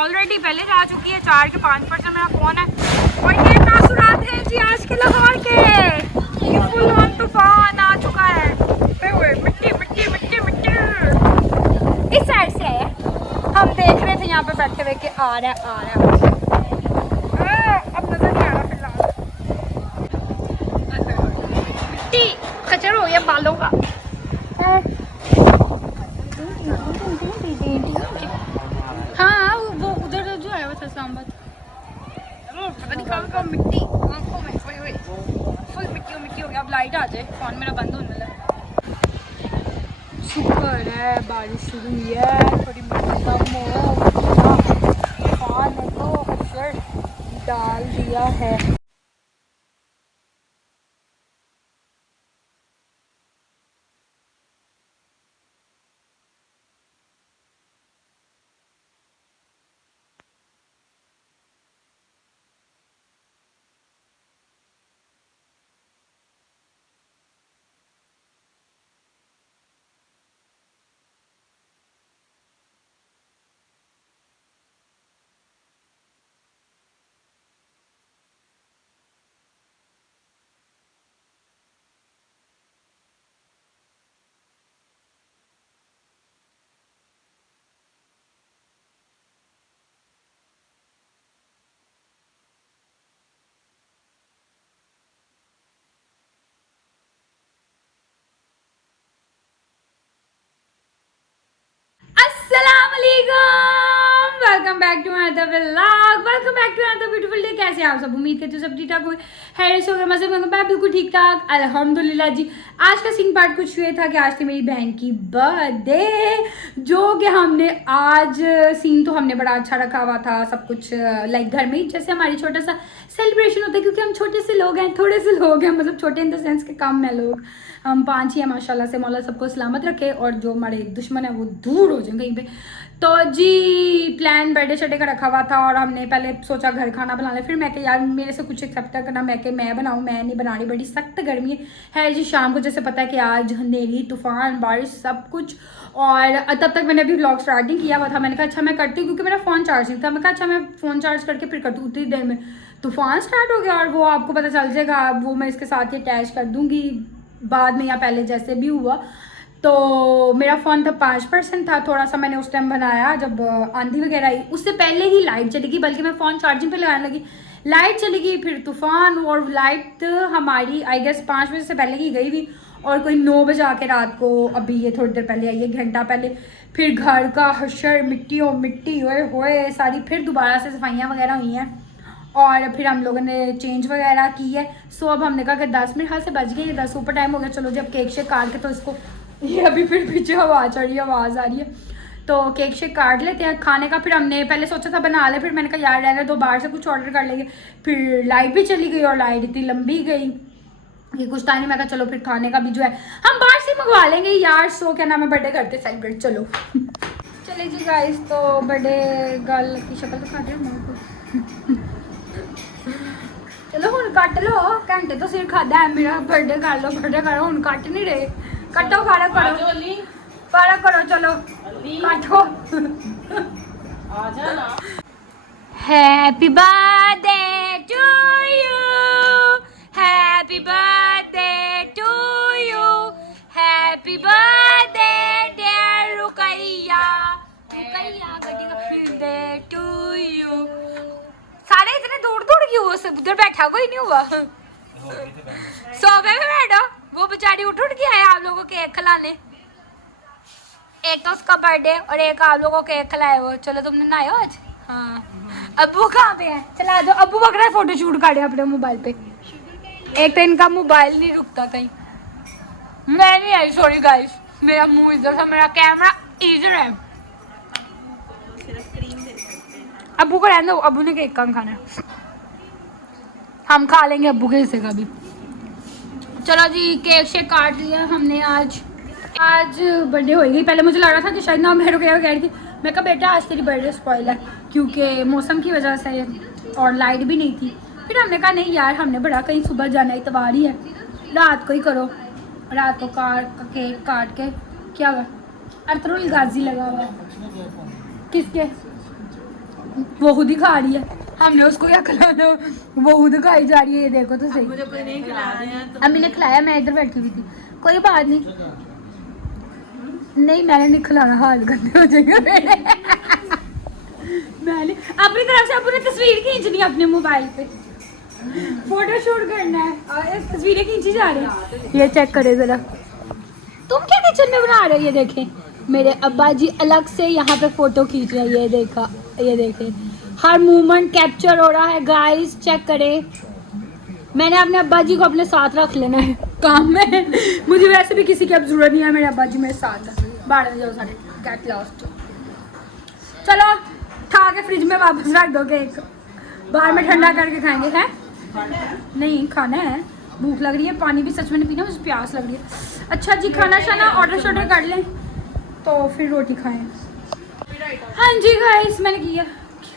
Already पहले जा चुकी है। 4 के 5% मेरा फ़ोन है। और ये तासुरात हैं जी आज के लाहौर के। ये फुल ऑन तूफान आ चुका है। मिट्टी मिट्टी मिट्टी मिट्टी इस साइड से है। हम देख रहे थे यहाँ पे बैठे हुए कि आ रहा है। अब नजर नहीं आ रहा फिलहाल। मिट्टी खचर हो गया बालों का। हाँ वो उधर जो है वो इस्लामाबाद। पता नहीं कहाँ मिट्टी आंखों में फुल मिट्टी हो गया। अब लाइट आ जाए, फोन मेरा बंद होने लगा। शुक्र है बारिश शुरू हुई है। थोड़ी मिट्टी कम हो तूफान ने तो असर डाल दिया है। Welcome back to another vlog. Welcome back to another beautiful day. कैसे आप सब? उम्मीद करते हो सब ठीक ठाक हो। हैरिस हो गया मजे में। मैं बिल्कुल ठीक ठाक अल्हम्दुलिल्लाह जी। आज का सीन पार्ट कुछ ये था कि आज थी मेरी बहन की बर्थडे, जो कि हमने आज सीन तो हमने बड़ा अच्छा रखा हुआ था। सब कुछ लाइक घर में ही जैसे हमारी छोटा सा सेलिब्रेशन होता है, क्योंकि हम छोटे से लोग हैं, थोड़े से लोग हैं, मतलब छोटे इन द सेंस के कम है लोग। हम 5 ही हैं माशाल्लाह से। मौला सबको सलामत रखे और जो हमारे दुश्मन है वो दूर हो जाए कहीं पे। तो जी प्लान बर्थडे शर्डे का रखा हुआ था और हमने पहले सोचा घर खाना बना ले। फिर मैं कि यार मेरे से कुछ एक्सेप्ट करना, मैं बनाऊँ, मैं नहीं बना रही, बड़ी सख्त गर्मी है जी। शाम को जैसे पता है कि आज अंधेरी तूफान बारिश सब कुछ। और तब तक मैंने अभी व्लॉग स्टार्ट नहीं किया हुआ था। मैंने कहा अच्छा मैं करती हूँ, क्योंकि मेरा फ़ोन चार्ज नहीं था। मैं कहा अच्छा मैं फ़ोन चार्ज करके फिर करती हूँ। उतनी देर में तूफान स्टार्ट हो गया और वो आपको पता चल जाएगा। वो मैं इसके साथ ही अटैच कर दूँगी बाद में या पहले जैसे भी हुआ। तो मेरा फ़ोन तब 5% था। थोड़ा सा मैंने उस टाइम बनाया जब आंधी वगैरह आई, उससे पहले ही लाइट चली गई। बल्कि मैं फ़ोन चार्जिंग पे लगाने लगी, लाइट चली गई, फिर तूफ़ान। और लाइट हमारी आई गेस 5 बजे से पहले ही गई हुई और कोई 9 बजे आके रात को अभी ये थोड़ी देर पहले आई है, घंटा पहले। फिर घर का हशर मिट्टी होए सारी। फिर दोबारा से सफाइयाँ वगैरह हुई हैं और फिर हम लोगों ने चेंज वगैरह की है। सो अब हमने कहा कि 10 मिनट हाथ से बच गए, 10 ऊपर टाइम हो गया। चलो जब केक शेक काट के, तो इसको ये अभी फिर पीछे हवा चढ़ रही है, आवाज़ आ रही है, तो केक शेक काट लेते हैं खाने का। फिर हमने पहले सोचा था बना ले, फिर मैंने कहा यार रहने दो, बाहर से कुछ ऑर्डर कर लेंगे। फिर लाइट भी चली गई और लाइट इतनी लंबी गई कि कुछ टाइम नहीं। मैं कहा चलो फिर खाने का भी जो है हम बाहर से मंगवा लेंगे यार। सो क्या नाम है, बर्थडे करते सेलिब्रेट। चलो चले जी गाइस। तो बर्थडे गर्ल की शक्ल तो खा रहे चलो हूँ कट लो, घंटे तो सिर खादा है मेरा। बर्थडे कर लो, बर्थडे करो, हूँ कट नहीं रहे। कटो, फाड़ा करो चलो काटो। Happy birthday to you, happy birthday to you, happy birthday dear Rukaiya, birthday to you. सारे इतने दूर दूर क्यों? उधर बैठा कोई नहीं हुआ। सोफे में बैठो, वो बेचारी उठ के आए आप लोगों को केक खिलाने। एक तो उसका बर्थडे और एक आप लोगों को केक खिलाए वो। चलो तुमने नहाए हो आज? हाँ। अब्बू कहाँ पे है? चला जाओ। अब्बू वगैरह फोटो शूट कर अपने मोबाइल पे। एक तो इनका मोबाइल नहीं रुकता कहीं। मैं नहीं आई, सॉरी गाइस। मेरा मुंह इधर था, मेरा कैमरा इधर है। अब्बू को रहने दो, अब्बू ने केक कम खाना है, हम खा लेंगे अब्बू के हिस्से का भी। चलो जी केक शेक काट लिया हमने। आज बर्थडे हो गई। पहले मुझे लग रहा था कि शायद ना मैं रुक कह रही थी। मैं कहा बेटा आज तेरी बर्थडे स्पॉइल है, क्योंकि मौसम की वजह से और लाइट भी नहीं थी। फिर हमने कहा नहीं यार, हमने बड़ा कहीं सुबह जाना, इतवार ही है, रात को ही करो। रात को केक काट के क्या हुआ? अरतरुल गाजी लगा हुआ है। किसके? वो खुद ही खा रही है, हमने उसको क्या खिलाना, वो खुद खाई जा रही है। ये देखो तो सही, मुझे कोई नहीं खिलाया तो अम्मी ने खिलाया, मैं इधर बैठी हुई थी। कोई बात नहीं, नहीं मैंने नहीं खिलाना, हाल गंदे हो जाएंगे मेरे। मैंने अपनी तरफ से अपनी तस्वीर खींचनी है अपने मोबाइल पे, फोटो शूट करना है और तस्वीरें खींची जा रही है। ये चेक करे जरा, तुम क्या किचन में बना रहे हो? ये देखें मेरे अब्बा जी अलग से यहाँ पे फोटो खींच रहे हैं। ये देखा, ये देखें, हर मूवमेंट कैप्चर हो रहा है गाइस, चेक करें। मैंने अपने अब्बा जी को अपने साथ रख लेना है काम में, मुझे वैसे भी किसी की अब जरूरत नहीं है, मेरे अब्बा जी मेरे साथ है। बाहर जाओ सारे, गेट लॉस्ट। चलो खा के फ्रिज में वापस रख दो केक, बाहर में ठंडा करके खाएंगे। हैं नहीं खाना है, भूख लग रही है, पानी भी सच में नहीं पीना, मुझे प्यास लग रही है। अच्छा जी, खाना शाना ऑर्डर शॉर्डर कर लें तो फिर रोटी खाएं। हाँ जी गाइस, मैंने किया,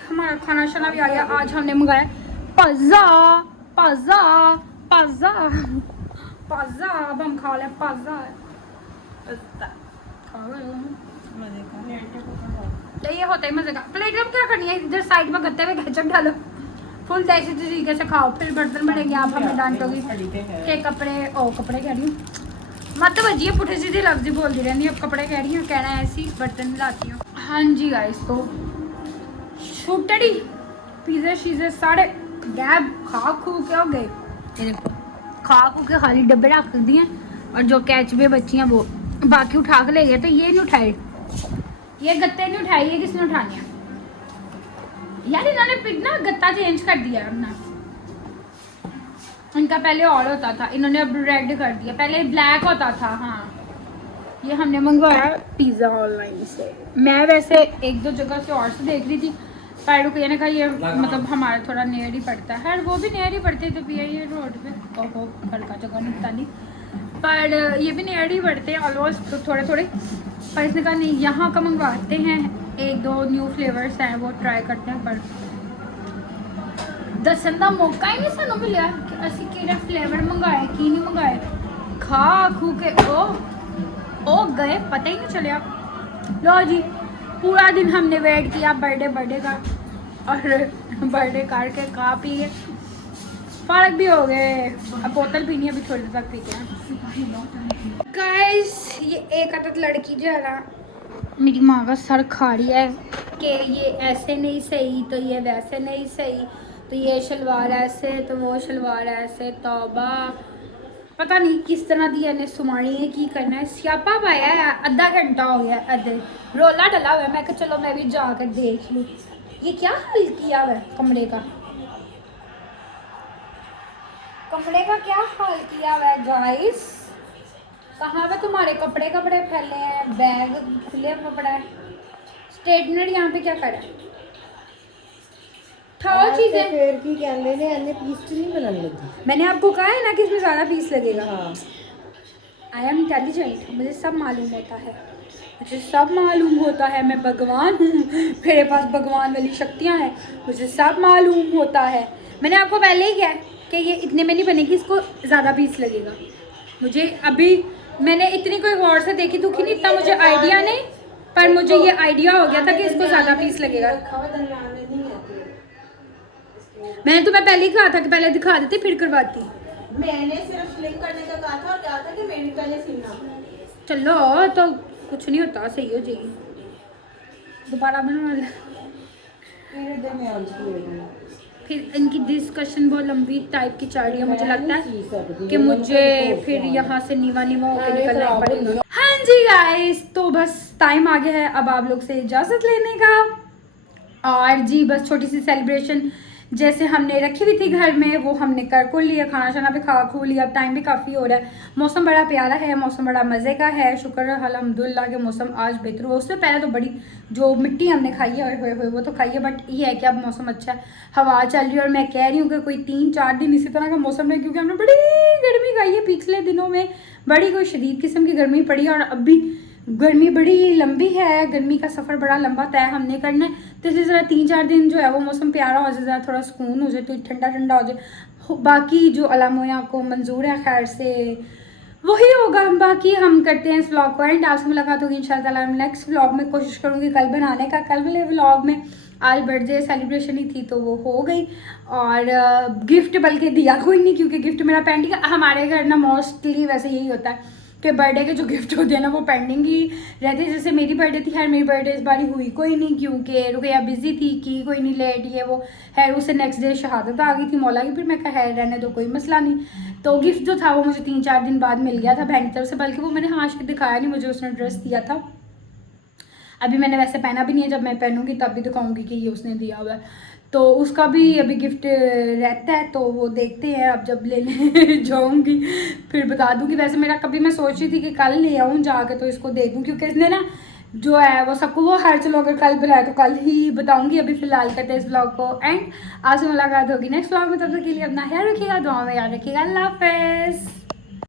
हमारा खाना शाना भी आ गया। आज हमने मंगाया पिज़्ज़ा, पिज़्ज़ा, पिज़्ज़ा, पिज़्ज़ा। अब हम खा लें पिज़्ज़ा। ये होता है मजे का। प्लेट में क्या करनी है, इधर साइड में गत्ते में केचप डालो, फुल देसी तरीके से खाओ, फिर बर्तन बढ़ेंगे, आप हमें डांटोगी के कपड़े, ओ कपड़े कह रही हूँ, मत बजिए, पुठे सीधे लफ्ज़ बोलती रहती अब कपड़े कह रही हूँ, कहना ऐसी बर्तन लाती हूँ। हाँ जी गाइस, तो छुटड़ी पिज़्ज़े शीज़े सारे गैब खा खू के हो गए। ये देखो, खा खू के खाली डब्बे रख दिए, और जो कैचबे बच्ची हैं वो बाकी उठा के ले गए। तो ये नहीं उठाए, ये गत्ते नहीं उठाए, ये किसने उठाने हैं यार? इन्होंने फिर ना गत्ता चेंज कर दिया अपना, इनका पहले और होता था, इन्होंने अब रेड कर दिया, पहले ब्लैक होता था। हाँ, ये हमने मंगवाया पिज़्ज़ा ऑनलाइन से। मैं वैसे एक दो जगह से और से देख रही थी, पैरों को ने कहा ये मतलब हमारा थोड़ा नियर ही पड़ता है, वो भी नियर ही पड़ते तो पिया ये रोड पे, ओहो घर का जगह निकता नहीं, पर ये भी नियर ही पड़ते हैं ऑलमोस्ट, तो थोड़े थोड़े। पर इसने कहा नहीं, यहाँ का मंगवाते हैं, एक दो न्यू फ्लेवर्स हैं वो ट्राई करते हैं, पर दसन का मौका ही नहीं सानू मिला कि असी केड़ा फ्लेवर मंगाए की नहीं मंगाए। खा खू के ओ गए, पता ही नहीं चलिया। लो जी, पूरा दिन हमने वेट किया बर्थडे का, और बर्थडे करके खा पी के फर्क भी हो गए। अब बोतल पीनी है, अभी थोड़ी देर तक पीते हैं। गाइस, ये एक आदत लड़की जो है ना, मेरी माँ का सर खा रही है कि ये ऐसे नहीं सही, तो ये वैसे नहीं सही, तो ये शलवार ऐसे, तो वो शलवार ऐसे। तौबा, पता नहीं किस तरह दी इन्हें सुमानी है, की करना है। स्यापा पाया है, आधा घंटा हो गया, अद्धे रोला डला हुआ है। मैं कहा चलो मैं भी जाकर देख लूँ ये क्या हाल किया हुआ है कमरे का, कमरे का क्या हाल किया हुआ है गाइस। कहाँ पे तुम्हारे कपड़े फैले हैं, बैग खुले पड़ा है, स्ट्रेटनर यहाँ पे क्या करा है, खाओ चीजें। फिर की कहने ने अन्य पीस नहीं बनाने लगी। मैंने आपको कहा है ना कि इसमें ज़्यादा पीस लगेगा। हाँ, आई एम इंटेलिजेंट, मुझे सब मालूम होता है, मुझे सब मालूम होता है, मैं भगवान हूँ, मेरे पास भगवान वाली शक्तियाँ हैं, मुझे सब मालूम होता है। मैंने आपको पहले ही कहा कि ये इतने में नहीं बनेगी, इसको ज़्यादा पीस लगेगा। मुझे अभी मैंने इतनी कोई गौर से देखी दुखी नहीं, इतना मुझे आइडिया नहीं, पर मुझे ये आइडिया हो गया था कि इसको ज़्यादा पीस लगेगा। मैंने तुम्हें पहले ही कहा था कि पहले दिखा देती फिर करवाती। मैंने सिर्फ स्लिप करने का कहा था और कहा था कि मेरी पहले सीना। चलो तो कुछ नहीं होता, सही हो जाएगी, दोबारा बना ले। फिर इनकी डिस्कशन बहुत लंबी टाइप की चल रही है, मुझे लगता है कि मुझे फिर यहाँ से नीवा होकर निकलना पड़ेगा। हाँ जी गाइस, तो बस टाइम आ गया है अब आप लोग से इजाज़त लेने का। और जी बस छोटी सी सेलिब्रेशन जैसे हमने रखी हुई थी घर में, वो हमने कर को लिया, खाना शाना भी खा खू लिया। अब टाइम भी काफ़ी हो रहा है, मौसम बड़ा प्यारा है, मौसम बड़ा मज़े का है, शुक्र है अल्हम्दुलिल्लाह के मौसम आज बेहतर हुआ। उससे पहले तो बड़ी जो मिट्टी हमने खाई है हुए वो तो खाई है, बट ये है कि अब मौसम अच्छा है, हवा चल रही है। और मैं कह रही हूँ कि कोई 3-4 दिन इसी तरह का मौसम है, क्योंकि हमने बड़ी गर्मी खाई है पिछले दिनों में, बड़ी कोई शदीद किस्म की गर्मी पड़ी है, और अब भी गर्मी बड़ी लंबी है, गर्मी का सफ़र बड़ा लंबा तय हमने करना है। तो इसी तरह 3-4 दिन जो है वो मौसम प्यारा हो जाए, थोड़ा सुकून हो जाए, तो ठंडा ठंडा हो जाए। बाकी जो अल्लाह को मंजूर है खैर से वही होगा। बाकी हम करते हैं इस व्लॉग को एंड, आपसे मुलाकात होगी इंशाल्लाह नेक्स्ट व्लॉग में। कोशिश करूँगी कल बनाने का, कल वाले व्लॉग में आज बर्थडे सेलिब्रेशन ही थी तो वो हो गई। और गिफ्ट बल्कि दिया कोई नहीं, क्योंकि गिफ्ट मेरा पेंडिंग। हमारे घर ना मोस्टली वैसे यही होता है कि बर्थडे के जो गिफ्ट होते हैं ना वो पेंडिंग ही रहते हैं। जैसे मेरी बर्थडे थी, खैर मेरी बर्थडे इस बारी हुई कोई नहीं, क्योंकि रुकैया बिजी थी कि कोई नहीं, लेट ये वो है। उससे नेक्स्ट डे शहादत आ गई थी मौला की, फिर मैं कहा है रहने दो, कोई मसला नहीं। तो गिफ्ट जो था वो मुझे 3-4 दिन बाद मिल गया था बहन की तरफ से, बल्कि वो मैंने हाँ शायद दिखाया नहीं, मुझे उसने ड्रेस दिया था। अभी मैंने वैसे पहना भी नहीं है, जब मैं पहनूंगी तब भी दिखाऊंगी कि ये उसने दिया हुआ है। तो उसका भी अभी गिफ्ट रहता है, तो वो देखते हैं, अब जब लेने जाऊंगी फिर बता दूंगी। वैसे मेरा कभी मैं सोच रही थी कि कल ले आऊँ जाके तो इसको दे दूँ, क्योंकि इसने ना जो है वो सबको वो हर, चलो अगर कल बुलाए तो कल ही बताऊंगी। अभी फिलहाल करते हैं इस ब्लॉग को एंड, आज से मुलाकात होगी नेक्स्ट ब्लॉग में। तब तक के लिए अपना ख्याल रखिएगा, दुआ में याद रखिएगा। अल्लाह हाफिज़।